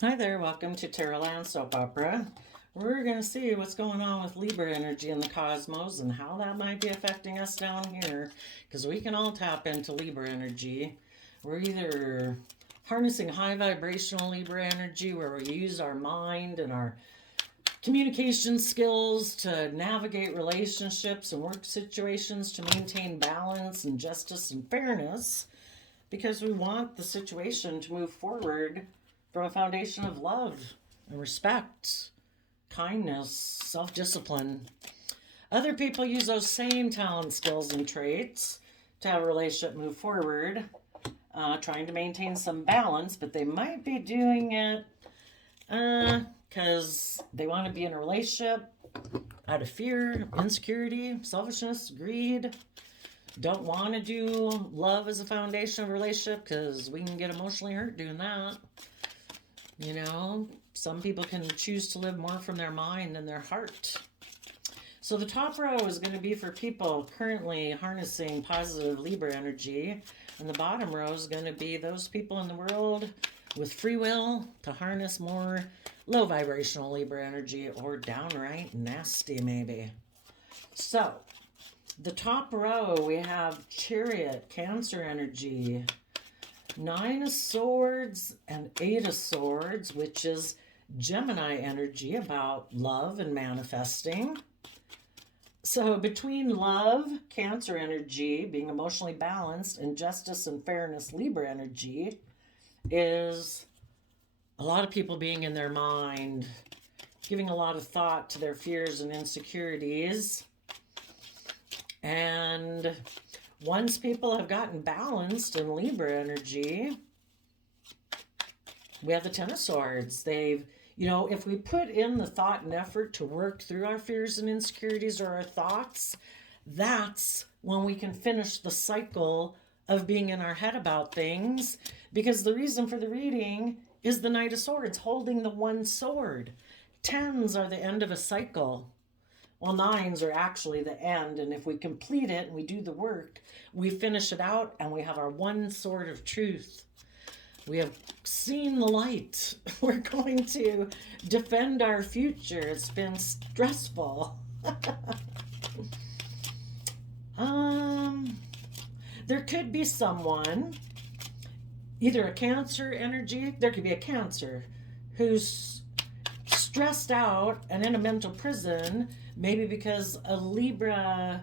Hi there, welcome to Terraland Soap Opera. We're going to see what's going on with Libra energy in the cosmos and how that might be affecting us down here, because we can all tap into Libra energy. We're either harnessing high vibrational Libra energy where we use our mind and our communication skills to navigate relationships and work situations to maintain balance and justice and fairness, because we want the situation to move forward from a foundation of love and respect, kindness, self discipline. Other people use those same talent, skills, and traits to have a relationship move forward, trying to maintain some balance, but they might be doing it because they want to be in a relationship out of fear, insecurity, selfishness, greed. Don't want to do love as a foundation of a relationship because we can get emotionally hurt doing that. You know, some people can choose to live more from their mind than their heart. So the top row is going to be for people currently harnessing positive Libra energy, and the bottom row is going to be those people in the world with free will to harness more low vibrational Libra energy, or downright nasty maybe. So the top row, we have Chariot, Cancer energy, Nine of Swords and Eight of Swords, which is Gemini energy about love and manifesting. So between love, Cancer energy, being emotionally balanced, and justice and fairness, Libra energy, is a lot of people being in their mind, giving a lot of thought to their fears and insecurities. And once people have gotten balanced in Libra energy, we have the Ten of Swords. If we put in the thought and effort to work through our fears and insecurities or our thoughts, that's when we can finish the cycle of being in our head about things. Because the reason for the reading is the Knight of Swords holding the one sword. Tens are the end of a cycle. Well, nines are actually the end, and if we complete it and we do the work, we finish it out and we have our one sword of truth. We have seen the light. We're going to defend our future. It's been stressful. There could be someone, either a Cancer energy, there could be a Cancer who's stressed out and in a mental prison, maybe because a Libra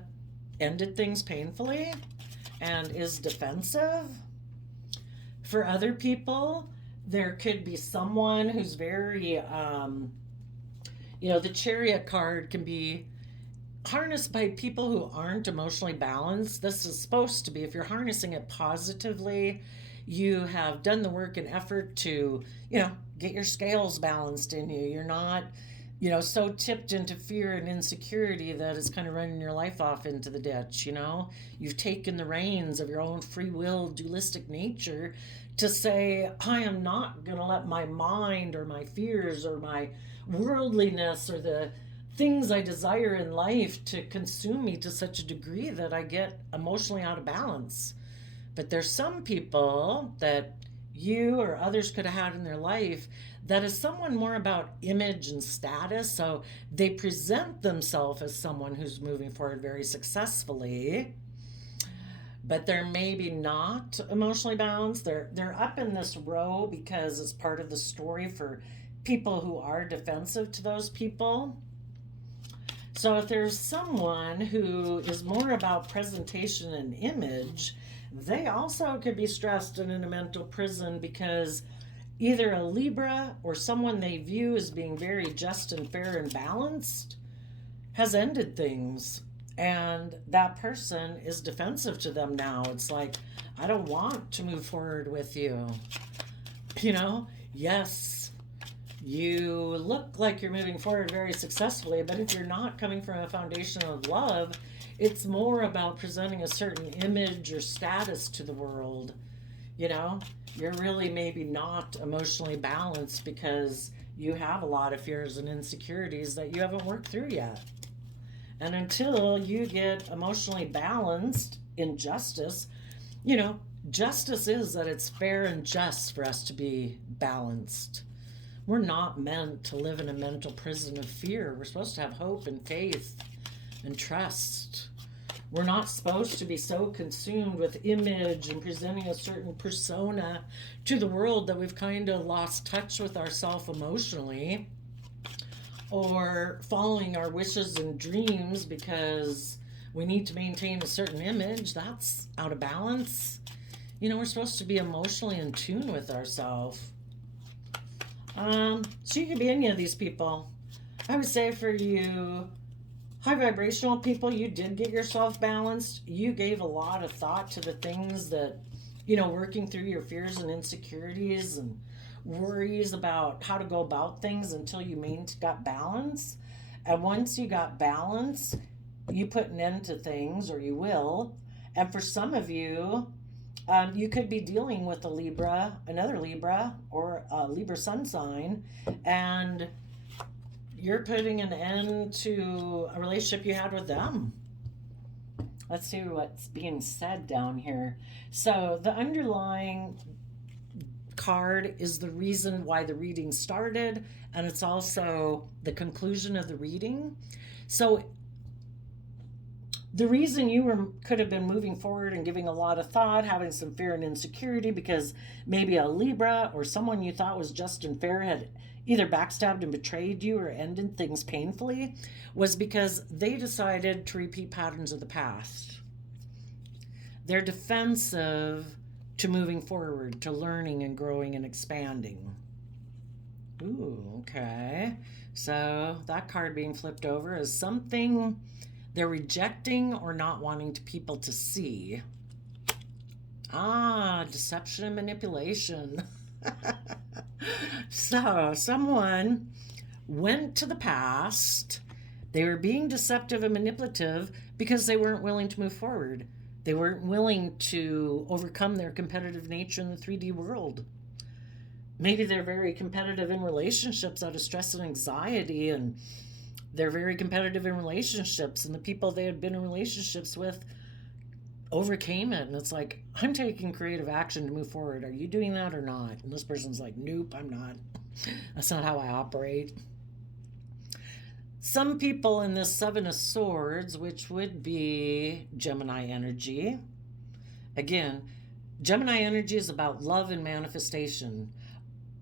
ended things painfully and is defensive. For other people, there could be someone who's very, the Chariot card can be harnessed by people who aren't emotionally balanced. This is supposed to be, if you're harnessing it positively, you have done the work and effort to, get your scales balanced in you. You're not, so tipped into fear and insecurity that it's kind of running your life off into the ditch. You've taken the reins of your own free will, dualistic nature to say, I am not going to let my mind or my fears or my worldliness or the things I desire in life to consume me to such a degree that I get emotionally out of balance. But there's some people that you or others could have had in their life that is someone more about image and status. So they present themselves as someone who's moving forward very successfully, but they're maybe not emotionally balanced. They're up in this row because it's part of the story for people who are defensive to those people. So if there's someone who is more about presentation and image, they also could be stressed and in a mental prison because either a Libra or someone they view as being very just and fair and balanced has ended things. And that person is defensive to them now. It's like, I don't want to move forward with you. Yes, you look like you're moving forward very successfully, but if you're not coming from a foundation of love, it's more about presenting a certain image or status to the world. You're really maybe not emotionally balanced because you have a lot of fears and insecurities that you haven't worked through yet. And until you get emotionally balanced in justice, justice is that it's fair and just for us to be balanced. We're not meant to live in a mental prison of fear. We're supposed to have hope and faith and trust. We're not supposed to be so consumed with image and presenting a certain persona to the world that we've kind of lost touch with ourselves emotionally, or following our wishes and dreams because we need to maintain a certain image. That's out of balance. We're supposed to be emotionally in tune with ourselves. So you could be any of these people. I would say for you, high vibrational people, you did get yourself balanced. You gave a lot of thought to the things that, working through your fears and insecurities and worries about how to go about things until you got balance. And once you got balance, you put an end to things, or you will. And for some of you, you could be dealing with another Libra, or a Libra sun sign, and you're putting an end to a relationship you had with them. Let's see what's being said down here. So the underlying card is the reason why the reading started, and it's also the conclusion of the reading. So the reason you could have been moving forward and giving a lot of thought, having some fear and insecurity because maybe a Libra or someone you thought was just and fair had either backstabbed and betrayed you or ended things painfully, was because they decided to repeat patterns of the past. They're defensive to moving forward, to learning and growing and expanding. Ooh, okay. So that card being flipped over is something they're rejecting or not wanting people to see. Deception and manipulation. So someone went to the past. They were being deceptive and manipulative because they weren't willing to move forward. They weren't willing to overcome their competitive nature in the 3D world. Maybe they're very competitive in relationships out of stress and anxiety, and they're very competitive in relationships, and the people they had been in relationships with overcame it. And it's like, I'm taking creative action to move forward. Are you doing that or not? And this person's like, nope, I'm not. That's not how I operate. Some people in this Seven of Swords, which would be Gemini energy. Again, Gemini energy is about love and manifestation.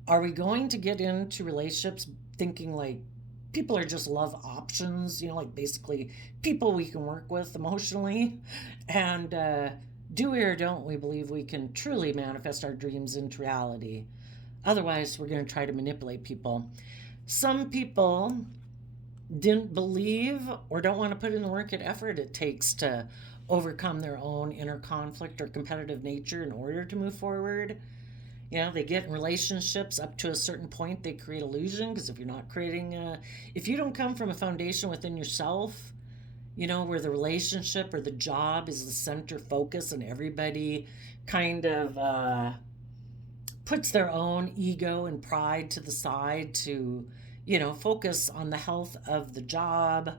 Are we going to get into relationships thinking like people are just love options, like basically people we can work with emotionally? And do we or don't we believe we can truly manifest our dreams into reality? Otherwise, we're going to try to manipulate people. Some people didn't believe or don't want to put in the work and effort it takes to overcome their own inner conflict or competitive nature in order to move forward. They get in relationships up to a certain point, they create illusion, because if you're not if you don't come from a foundation within yourself, where the relationship or the job is the center focus and everybody kind of puts their own ego and pride to the side to, focus on the health of the job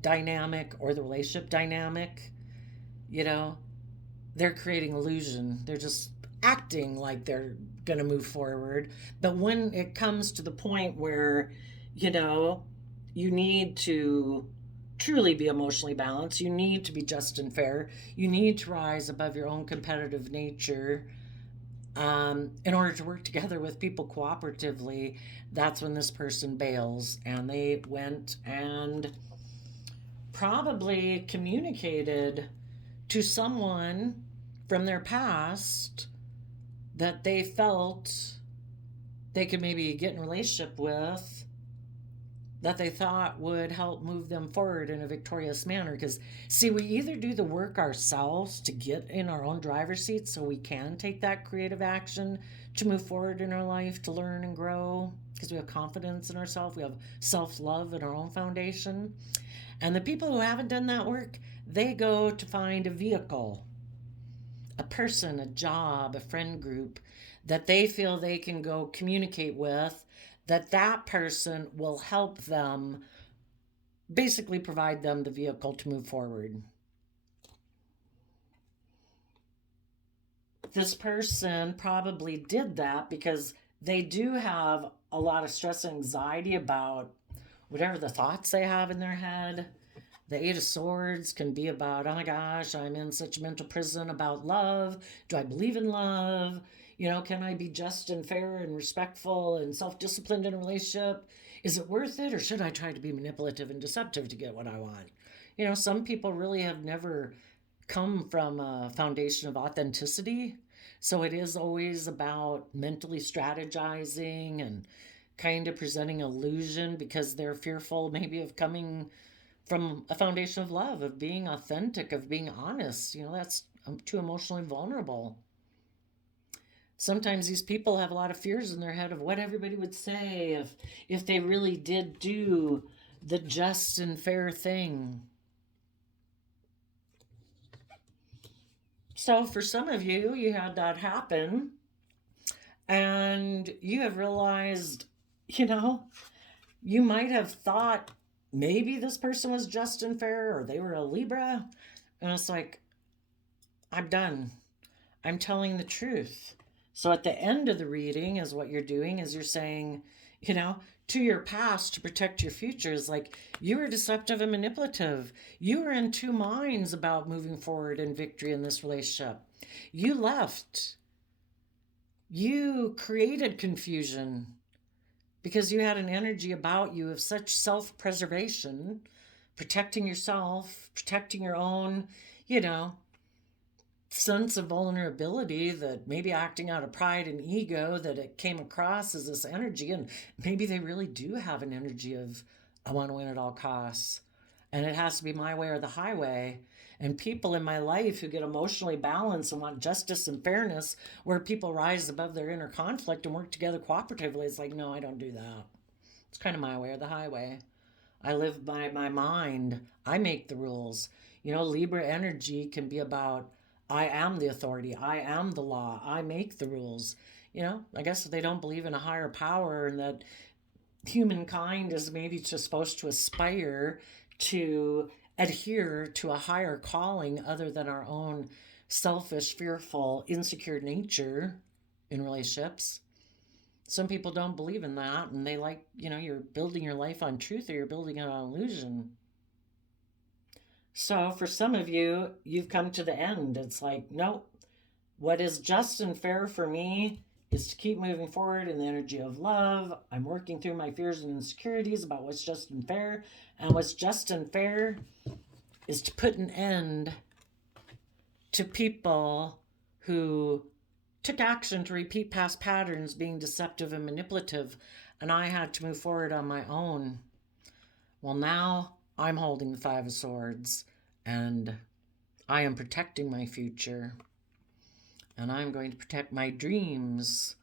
dynamic or the relationship dynamic, they're creating illusion. They're just acting like they're going to move forward. But when it comes to the point where, you need to truly be emotionally balanced, you need to be just and fair, you need to rise above your own competitive nature in order to work together with people cooperatively, that's when this person bails. And they went and probably communicated to someone from their past that they felt they could maybe get in a relationship with, that they thought would help move them forward in a victorious manner. Because, see, we either do the work ourselves to get in our own driver's seat so we can take that creative action to move forward in our life, to learn and grow, because we have confidence in ourselves, we have self-love in our own foundation. And the people who haven't done that work, they go to find a vehicle, a person, a job, a friend group that they feel they can go communicate with, that person will help them, basically provide them the vehicle to move forward. This person probably did that because they do have a lot of stress and anxiety about whatever the thoughts they have in their head. The Eight of Swords can be about, oh my gosh, I'm in such a mental prison about love. Do I believe in love? You know, can I be just and fair and respectful and self disciplined in a relationship? Is it worth it, or should I try to be manipulative and deceptive to get what I want? You know, some people really have never come from a foundation of authenticity. So it is always about mentally strategizing and kind of presenting illusion because they're fearful maybe of coming from a foundation of love, of being authentic, of being honest. You know, that's too emotionally vulnerable. Sometimes these people have a lot of fears in their head of what everybody would say if they really did do the just and fair thing. So for some of you, you had that happen and you have realized, you know, you might have thought maybe this person was just and fair or they were a Libra. And it's like, I'm done. I'm telling the truth. So at the end of the reading is what you're doing is you're saying, you know, to your past to protect your future is like you were deceptive and manipulative. You were in two minds about moving forward and victory in this relationship. You left. You created confusion because you had an energy about you of such self-preservation, protecting yourself, protecting your own, you know, sense of vulnerability, that maybe acting out of pride and ego, that it came across as this energy. And maybe they really do have an energy of, I want to win at all costs. And it has to be my way or the highway. And people in my life who get emotionally balanced and want justice and fairness, where people rise above their inner conflict and work together cooperatively, it's like, no, I don't do that. It's kind of my way or the highway. I live by my mind. I make the rules. You know, Libra energy can be about, I am the authority. I am the law. I make the rules. You know, I guess if they don't believe in a higher power and that humankind is maybe just supposed to aspire to adhere to a higher calling other than our own selfish, fearful, insecure nature in relationships. Some people don't believe in that and they like, you know, you're building your life on truth or you're building it on illusion. So for some of you, you've come to the end. It's like, nope, what is just and fair for me is to keep moving forward in the energy of love. I'm working through my fears and insecurities about what's just and fair. And what's just and fair is to put an end to people who took action to repeat past patterns, being deceptive and manipulative. And I had to move forward on my own. Well, now I'm holding the Five of Swords and I am protecting my future. And I'm going to protect my dreams.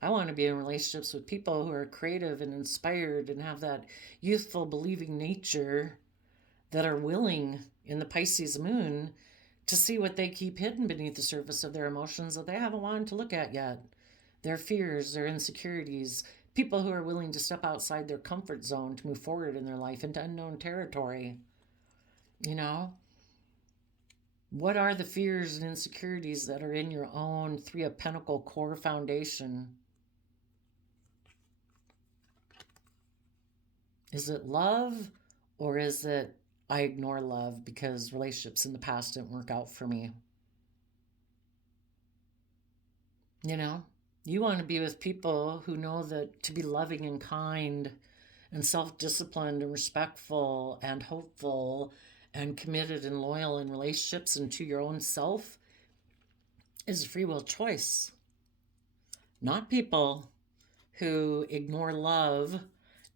I want to be in relationships with people who are creative and inspired and have that youthful, believing nature, that are willing in the Pisces moon to see what they keep hidden beneath the surface of their emotions that they haven't wanted to look at yet. Their fears, their insecurities, people who are willing to step outside their comfort zone to move forward in their life into unknown territory. You know, what are the fears and insecurities that are in your own Three of Pentacles core foundation? Is it love, or is it I ignore love because relationships in the past didn't work out for me? You know, you want to be with people who know that to be loving and kind and self-disciplined and respectful and hopeful and committed and loyal in relationships and to your own self is a free will choice. Not people who ignore love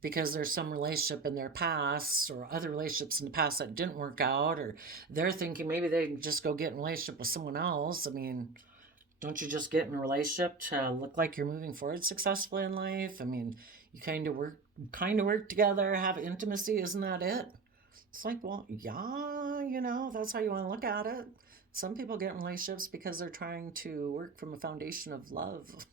because there's some relationship in their past or other relationships in the past that didn't work out, or they're thinking maybe they can just go get in a relationship with someone else. I mean, don't you just get in a relationship to look like you're moving forward successfully in life? I mean, you kind of work together, have intimacy, isn't that it? It's like, well, yeah, you know, that's how you want to look at it. Some people get in relationships because they're trying to work from a foundation of love,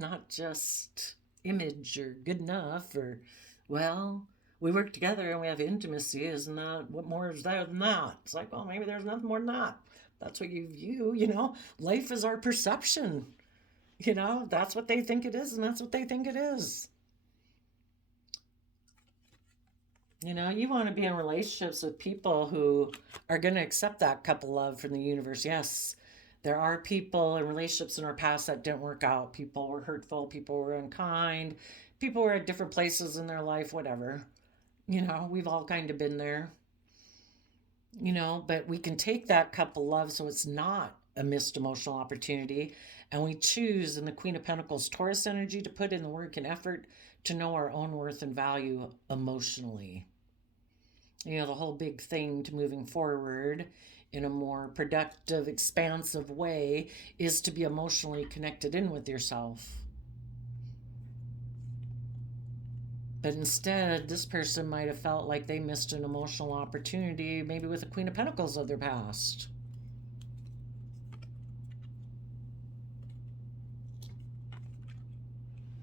not just image or good enough or, well, we work together and we have intimacy. Isn't that, what more is there than that? It's like, well, maybe there's nothing more than that. That's what you view, you know. Life is our perception. You know, that's what they think it is, and that's what they think it is. You know, you want to be in relationships with people who are going to accept that cup of love from the universe. Yes, there are people in relationships in our past that didn't work out. People were hurtful, people were unkind, people were at different places in their life, whatever. You know, we've all kind of been there, you know, but we can take that cup of love so it's not a missed emotional opportunity. And we choose in the Queen of Pentacles, Taurus energy, to put in the work and effort to know our own worth and value emotionally. You know, the whole big thing to moving forward in a more productive, expansive way is to be emotionally connected in with yourself. But instead, this person might have felt like they missed an emotional opportunity, maybe with the Queen of Pentacles of their past.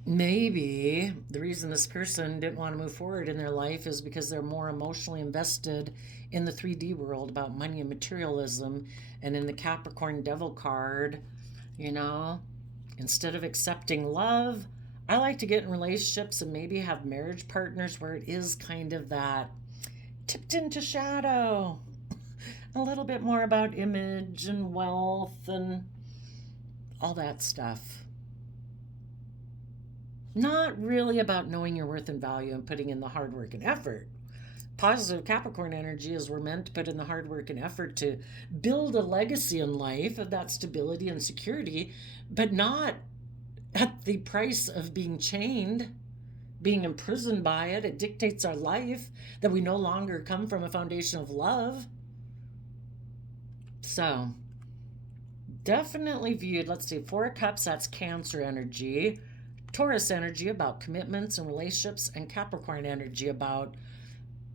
Maybe the reason this person didn't want to move forward in their life is because they're more emotionally invested in the 3D world about money and materialism. And in the Capricorn Devil card, you know, instead of accepting love, I like to get in relationships and maybe have marriage partners where it is kind of that tipped into shadow. A little bit more about image and wealth and all that stuff. Not really about knowing your worth and value and putting in the hard work and effort. Positive Capricorn energy is we're meant to put in the hard work and effort to build a legacy in life of that stability and security, but not at the price of being chained, being imprisoned by it. It dictates our life, that we no longer come from a foundation of love. So, definitely viewed, let's see, Four of Cups, that's Cancer energy. Taurus energy about commitments and relationships, and Capricorn energy about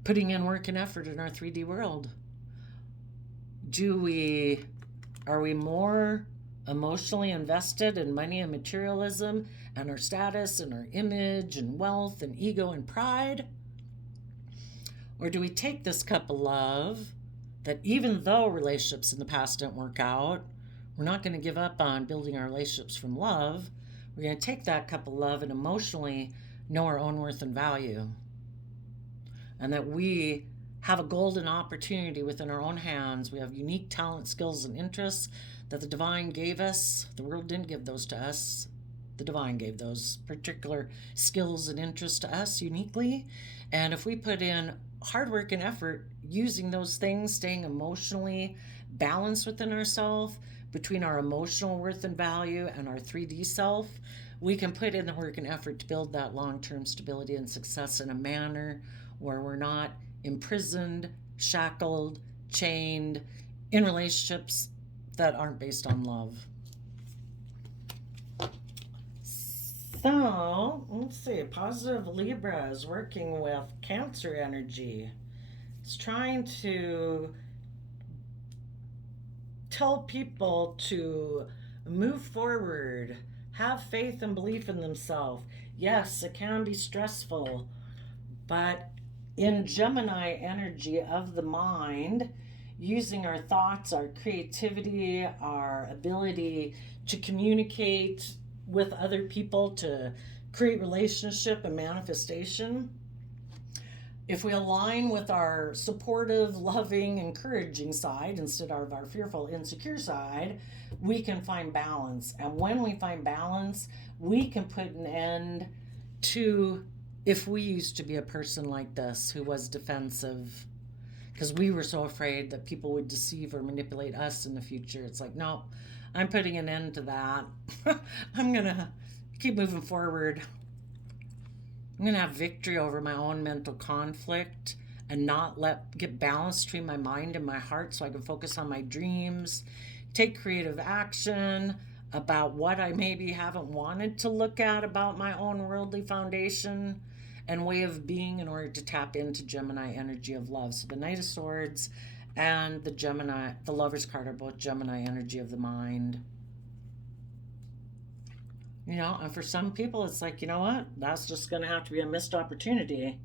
putting in work and effort in our 3D world. Are we more emotionally invested in money and materialism and our status and our image and wealth and ego and pride? Or do we take this cup of love that even though relationships in the past didn't work out, we're not going to give up on building our relationships from love. We're going to take that cup of love and emotionally know our own worth and value. And that we have a golden opportunity within our own hands. We have unique talent, skills, and interests that the divine gave us. The world didn't give those to us. The divine gave those particular skills and interests to us uniquely. And if we put in hard work and effort using those things, staying emotionally balanced within ourselves, between our emotional worth and value and our 3D self, we can put in the work and effort to build that long-term stability and success in a manner where we're not imprisoned, shackled, chained in relationships that aren't based on love. So, let's see. Positive Libra is working with Cancer energy. It's trying to tell people to move forward, have faith and belief in themselves. Yes, it can be stressful, but in Gemini energy of the mind, using our thoughts, our creativity, our ability to communicate with other people, to create relationship and manifestation, if we align with our supportive, loving, encouraging side instead of our fearful, insecure side, we can find balance. And when we find balance, we can put an end to, if we used to be a person like this who was defensive, because we were so afraid that people would deceive or manipulate us in the future. It's like, no, I'm putting an end to that. I'm going to keep moving forward. I'm going to have victory over my own mental conflict and not get balance between my mind and my heart so I can focus on my dreams, take creative action about what I maybe haven't wanted to look at about my own worldly foundation and way of being in order to tap into Gemini energy of love. So the Knight of Swords and the Lover's card are both Gemini energy of the mind. You know, and for some people, it's like, you know what? That's just going to have to be a missed opportunity.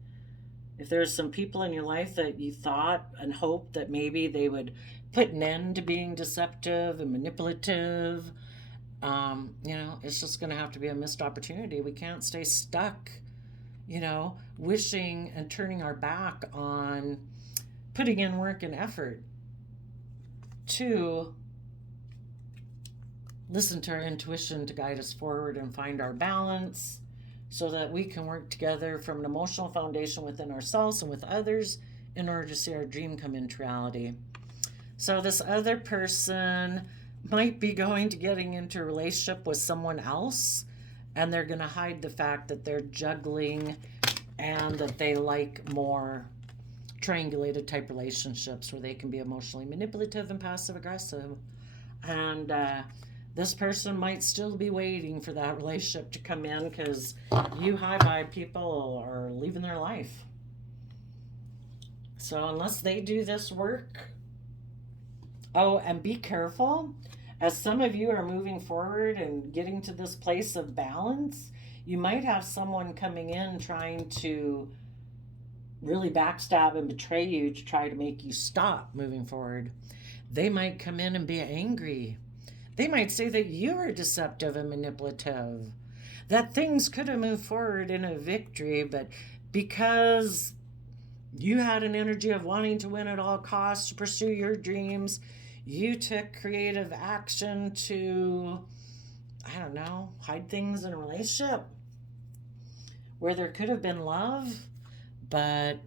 If there's some people in your life that you thought and hoped that maybe they would put an end to being deceptive and manipulative It's just going to have to be a missed opportunity. We can't stay stuck, wishing and turning our back on putting in work and effort to listen to our intuition to guide us forward and find our balance so that we can work together from an emotional foundation within ourselves and with others in order to see our dream come into reality. So this other person might be going to getting into a relationship with someone else, and they're going to hide the fact that they're juggling and that they like more triangulated type relationships where they can be emotionally manipulative and passive aggressive. And this person might still be waiting for that relationship to come in because you high vibe people are leaving their life. So unless they do this work, and be careful. As some of you are moving forward and getting to this place of balance, you might have someone coming in trying to really backstab and betray you to try to make you stop moving forward. They might come in and be angry. They might say that you are deceptive and manipulative, that things could have moved forward in a victory, but because you had an energy of wanting to win at all costs, to pursue your dreams, you took creative action to, hide things in a relationship where there could have been love, but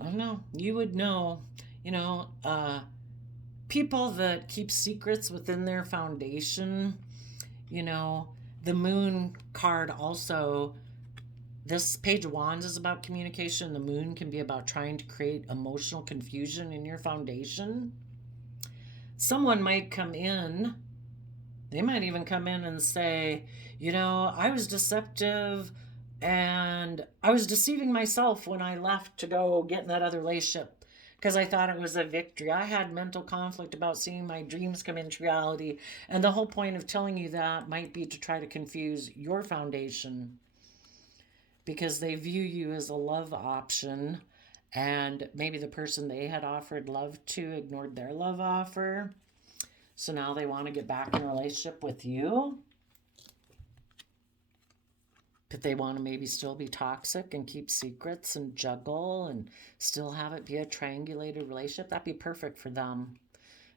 I don't know. You would know, people that keep secrets within their foundation, the moon card also. This Page of Wands is about communication. The moon can be about trying to create emotional confusion in your foundation. Someone might come in, they might even come in and say, I was deceptive and I was deceiving myself when I left to go get in that other relationship because I thought it was a victory. I had mental conflict about seeing my dreams come into reality. And the whole point of telling you that might be to try to confuse your foundation, because they view you as a love option, and maybe the person they had offered love to ignored their love offer. So now they want to get back in a relationship with you. But they want to maybe still be toxic and keep secrets and juggle and still have it be a triangulated relationship. That'd be perfect for them.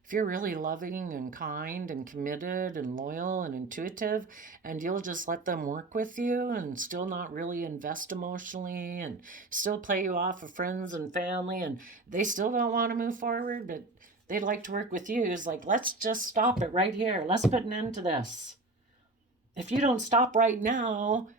If you're really loving and kind and committed and loyal and intuitive, and you'll just let them work with you and still not really invest emotionally and still play you off of friends and family, and they still don't want to move forward, but they'd like to work with you, it's like, let's just stop it right here. Let's put an end to this. If you don't stop right now,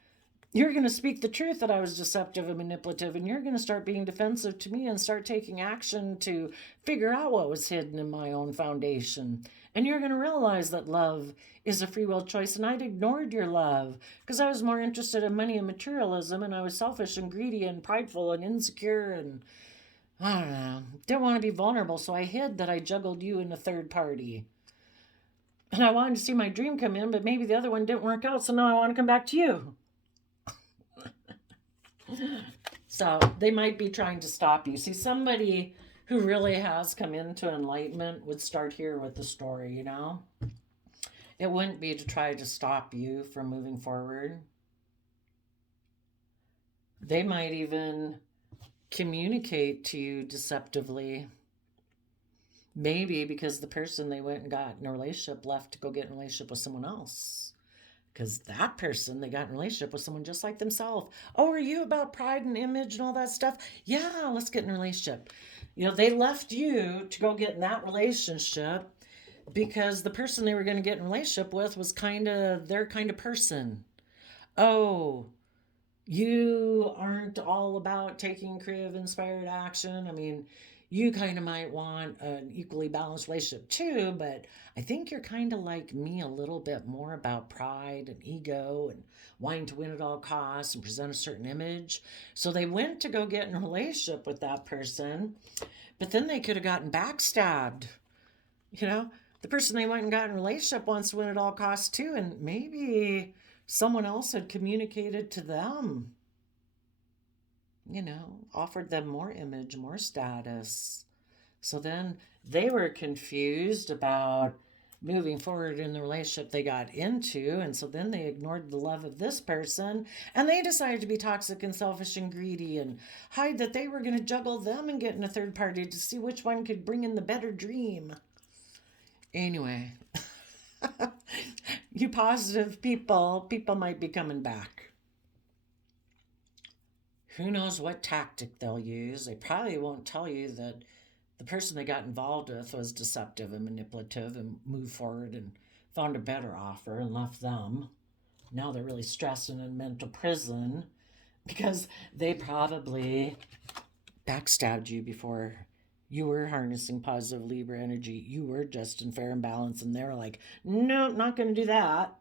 you're going to speak the truth that I was deceptive and manipulative, and you're going to start being defensive to me and start taking action to figure out what was hidden in my own foundation. And you're going to realize that love is a free will choice, and I'd ignored your love because I was more interested in money and materialism, and I was selfish and greedy and prideful and insecure, and I don't know, didn't want to be vulnerable, so I hid that I juggled you in a third party. And I wanted to see my dream come in, but maybe the other one didn't work out, so now I want to come back to you. So they might be trying to stop you. See, somebody who really has come into enlightenment would start here with the story, It wouldn't be to try to stop you from moving forward. They might even communicate to you deceptively. Maybe because the person they went and got in a relationship left to go get in a relationship with someone else. Because that person, they got in a relationship with someone just like themselves. Oh, are you about pride and image and all that stuff? Yeah, let's get in a relationship. They left you to go get in that relationship because the person they were going to get in a relationship with was kind of their kind of person. Oh, you aren't all about taking creative, inspired action. I mean, you kind of might want an equally balanced relationship too, but I think you're kind of like me a little bit more about pride and ego and wanting to win at all costs and present a certain image. So they went to go get in a relationship with that person, but then they could have gotten backstabbed. The person they went and got in a relationship wants to win at all costs too, and maybe someone else had communicated to them, offered them more image, more status. So then they were confused about moving forward in the relationship they got into. And so then they ignored the love of this person and they decided to be toxic and selfish and greedy and hide that they were going to juggle them and get in a third party to see which one could bring in the better dream. Anyway, you positive people might be coming back. Who knows what tactic they'll use? They probably won't tell you that the person they got involved with was deceptive and manipulative and moved forward and found a better offer and left them. Now they're really stressed and in mental prison because they probably backstabbed you before you were harnessing positive Libra energy. You were just in fair and balance, and they were like, no, not going to do that.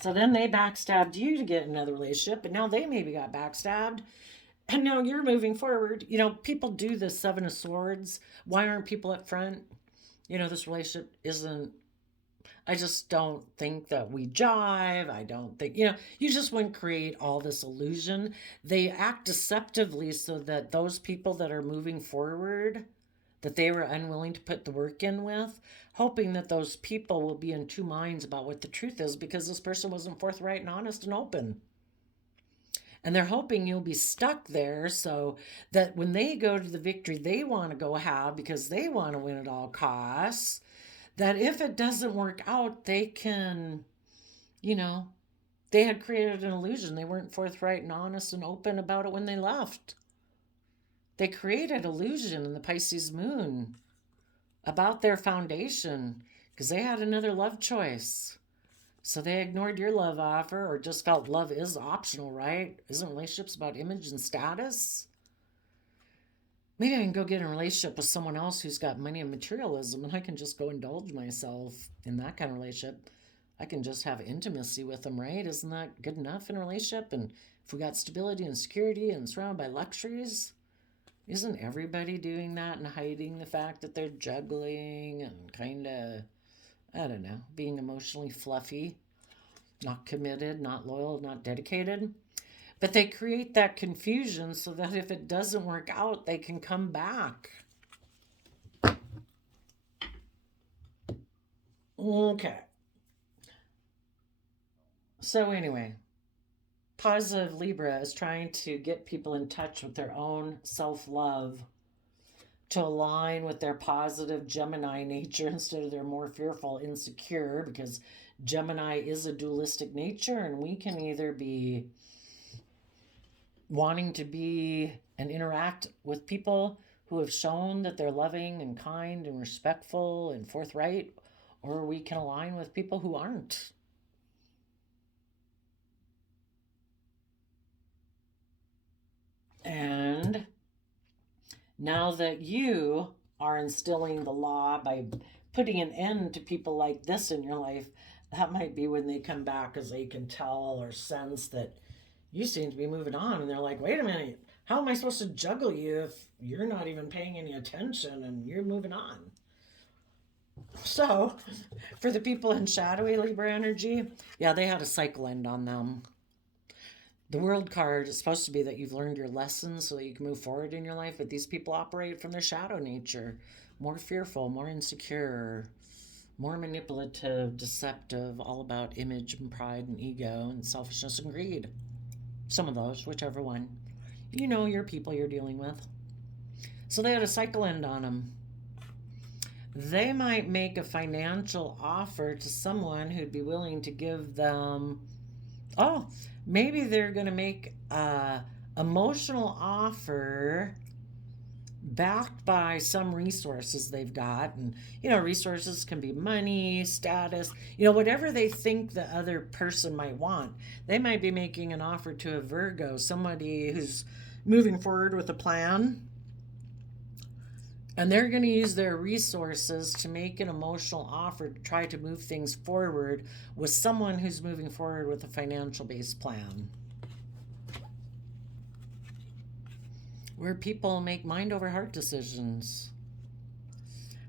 So then they backstabbed you to get another relationship, and now they maybe got backstabbed. And now you're moving forward. You know, people do the Seven of Swords. Why aren't people up front? You know, this relationship isn't, I just don't think that we jive. I don't think, you just wouldn't create all this illusion. They act deceptively so that those people that are moving forward, that they were unwilling to put the work in with, hoping that those people will be in two minds about what the truth is because this person wasn't forthright and honest and open. And they're hoping you'll be stuck there so that when they go to the victory they want to go have because they want to win at all costs, that if it doesn't work out, they can, they had created an illusion. They weren't forthright and honest and open about it when they left. They created illusion in the Pisces moon about their foundation because they had another love choice. So they ignored your love offer or just felt love is optional, right? Isn't relationships about image and status? Maybe I can go get in a relationship with someone else who's got money and materialism and I can just go indulge myself in that kind of relationship. I can just have intimacy with them, right? Isn't that good enough in a relationship? And if we got stability and security and surrounded by luxuries, isn't everybody doing that and hiding the fact that they're juggling and kind of, I don't know, being emotionally fluffy, not committed, not loyal, not dedicated? But they create that confusion so that if it doesn't work out, they can come back. Okay. So anyway, positive Libra is trying to get people in touch with their own self-love to align with their positive Gemini nature instead of their more fearful, insecure, because Gemini is a dualistic nature and we can either be wanting to be and interact with people who have shown that they're loving and kind and respectful and forthright, or we can align with people who aren't. And now that you are instilling the law by putting an end to people like this in your life, that might be when they come back because they can tell or sense that you seem to be moving on. And they're like, wait a minute, how am I supposed to juggle you if you're not even paying any attention and you're moving on? So for the people in shadowy Libra energy, yeah, they had a cycle end on them. The World card is supposed to be that you've learned your lessons so that you can move forward in your life, but these people operate from their shadow nature, more fearful, more insecure, more manipulative, deceptive, all about image and pride and ego and selfishness and greed. Some of those, whichever one. You know your people you're dealing with. So they had a cycle end on them. They might make a financial offer to someone who'd be willing to give them, maybe they're going to make a emotional offer backed by some resources they've got. And, resources can be money, status, whatever they think the other person might want. They might be making an offer to a Virgo, somebody who's moving forward with a plan. And they're going to use their resources to make an emotional offer to try to move things forward with someone who's moving forward with a financial-based plan. Where people make mind over heart decisions.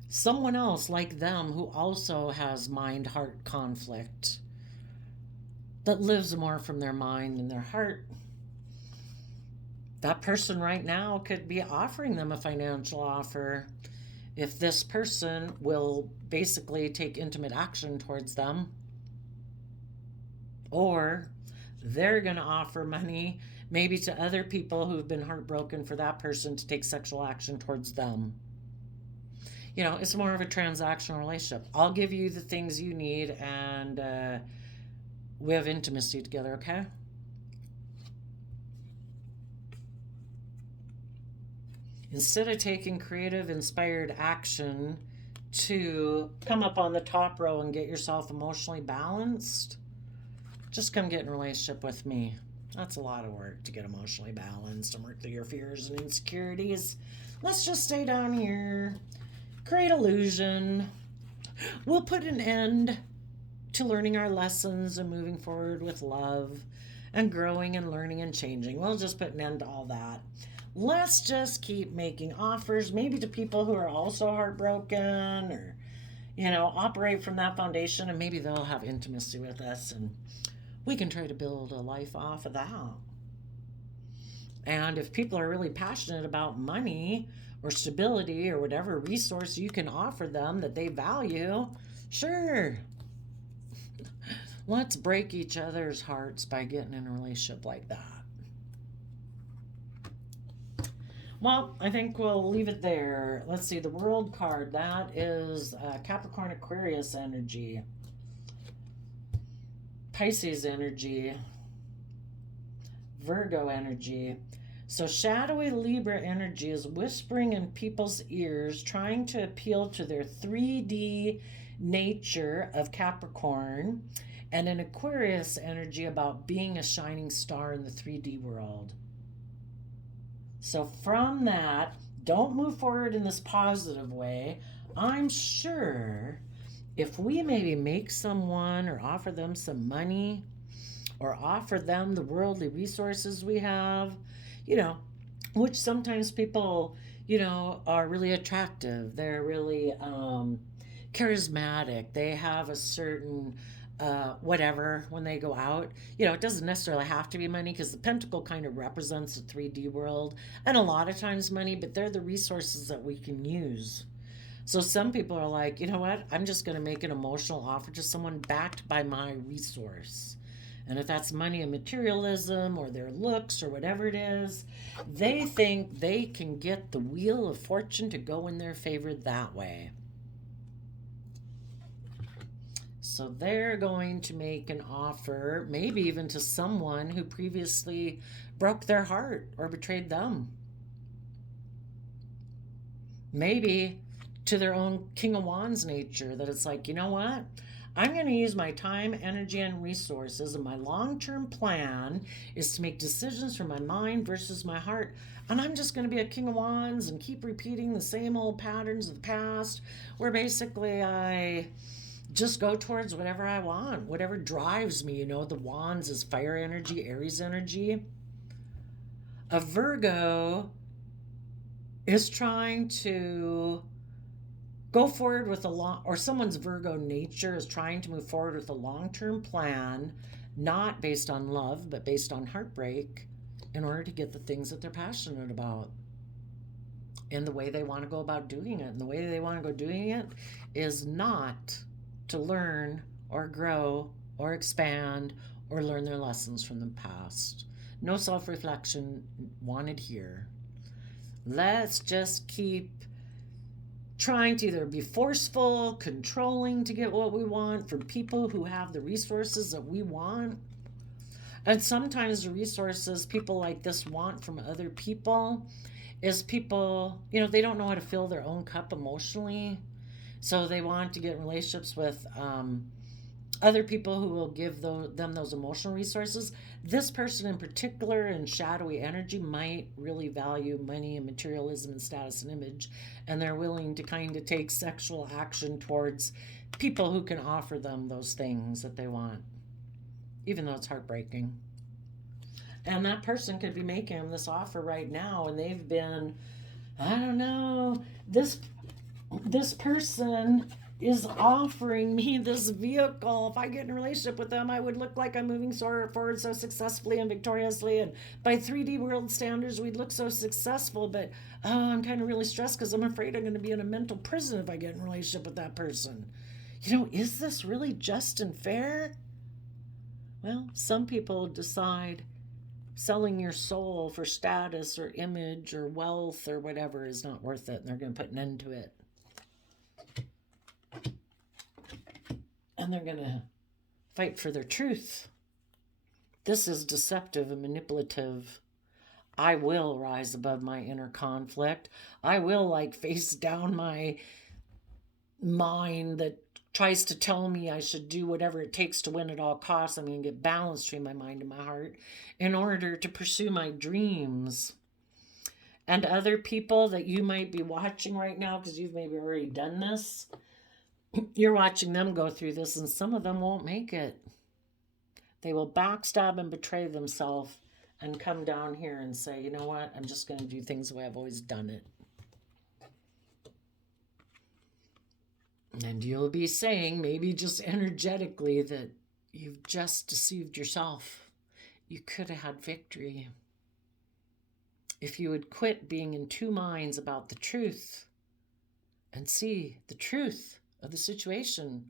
Someone else like them who also has mind-heart conflict that lives more from their mind than their heart. That person right now could be offering them a financial offer if this person will basically take intimate action towards them, or they're going to offer money maybe to other people who've been heartbroken for that person to take sexual action towards them. You know, it's more of a transactional relationship. I'll give you the things you need, and we have intimacy together, okay? Instead of taking creative, inspired action to come up on the top row and get yourself emotionally balanced, just come get in a relationship with me. That's a lot of work to get emotionally balanced and work through your fears and insecurities. Let's just stay down here, create illusion. We'll put an end to learning our lessons and moving forward with love and growing and learning and changing. We'll just put an end to all that. Let's just keep making offers, maybe to people who are also heartbroken, or, you know, operate from that foundation, and maybe they'll have intimacy with us, and we can try to build a life off of that. And if people are really passionate about money or stability or whatever resource you can offer them that they value, sure. Let's break each other's hearts by getting in a relationship like that. Well, I think we'll leave it there. Let's see, the World card. That is Capricorn Aquarius energy. Pisces energy. Virgo energy. So shadowy Libra energy is whispering in people's ears, trying to appeal to their 3D nature of Capricorn, and an Aquarius energy about being a shining star in the 3D world. So from that, don't move forward in this positive way. I'm sure if we maybe make someone or offer them some money or offer them the worldly resources we have, you know, which sometimes people, you know, are really attractive. They're really charismatic. They have a certain whatever when they go out. You know, it doesn't necessarily have to be money, because the pentacle kind of represents the 3D world, and a lot of times money, but they're the resources that we can use. So some people are like, you know what, I'm just going to make an emotional offer to someone backed by my resource. And if that's money and materialism or their looks or whatever it is, they think they can get the wheel of fortune to go in their favor that way. So they're going to make an offer, maybe even to someone who previously broke their heart or betrayed them. Maybe to their own King of Wands nature, that it's like, you know what? I'm going to use my time, energy, and resources, and my long-term plan is to make decisions from my mind versus my heart. And I'm just going to be a King of Wands and keep repeating the same old patterns of the past, where basically I just go towards whatever I want, whatever drives me. You know, the Wands is fire energy, Aries energy. A Virgo is trying to go forward with or someone's Virgo nature is trying to move forward with a long-term plan, not based on love, but based on heartbreak, in order to get the things that they're passionate about and the way they want to go about doing it. And the way they want to go doing it is not to learn or grow or expand or learn their lessons from the past. No self-reflection wanted here. Let's just keep trying to either be forceful, controlling to get what we want from people who have the resources that we want. And sometimes the resources people like this want from other people is people, you know, they don't know how to fill their own cup emotionally. So they want to get in relationships with other people who will give them those emotional resources. This person in particular in shadowy energy might really value money and materialism and status and image, and they're willing to kind of take sexual action towards people who can offer them those things that they want, even though it's heartbreaking. And that person could be making them this offer right now, and they've been, I don't know, this person is offering me this vehicle. If I get in a relationship with them, I would look like I'm moving forward so successfully and victoriously. And by 3D world standards, we'd look so successful. But oh, I'm kind of really stressed because I'm afraid I'm going to be in a mental prison if I get in a relationship with that person. Is this really just and fair? Well, some people decide selling your soul for status or image or wealth or whatever is not worth it, and they're going to put an end to it. And they're going to fight for their truth. This is deceptive and manipulative. I will rise above my inner conflict. I will face down my mind that tries to tell me I should do whatever it takes to win at all costs. I'm going to get balance between my mind and my heart in order to pursue my dreams. And other people that you might be watching right now, because you've maybe already done this, you're watching them go through this, and some of them won't make it. They will backstab and betray themselves and come down here and say, you know what, I'm just going to do things the way I've always done it. And you'll be saying, maybe just energetically, that you've just deceived yourself. You could have had victory if you would quit being in two minds about the truth and see the truth of the situation.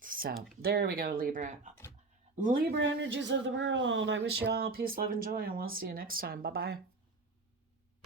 So there we go, Libra. Libra energies of the world. I wish you all peace, love, and joy, and we'll see you next time. Bye-bye.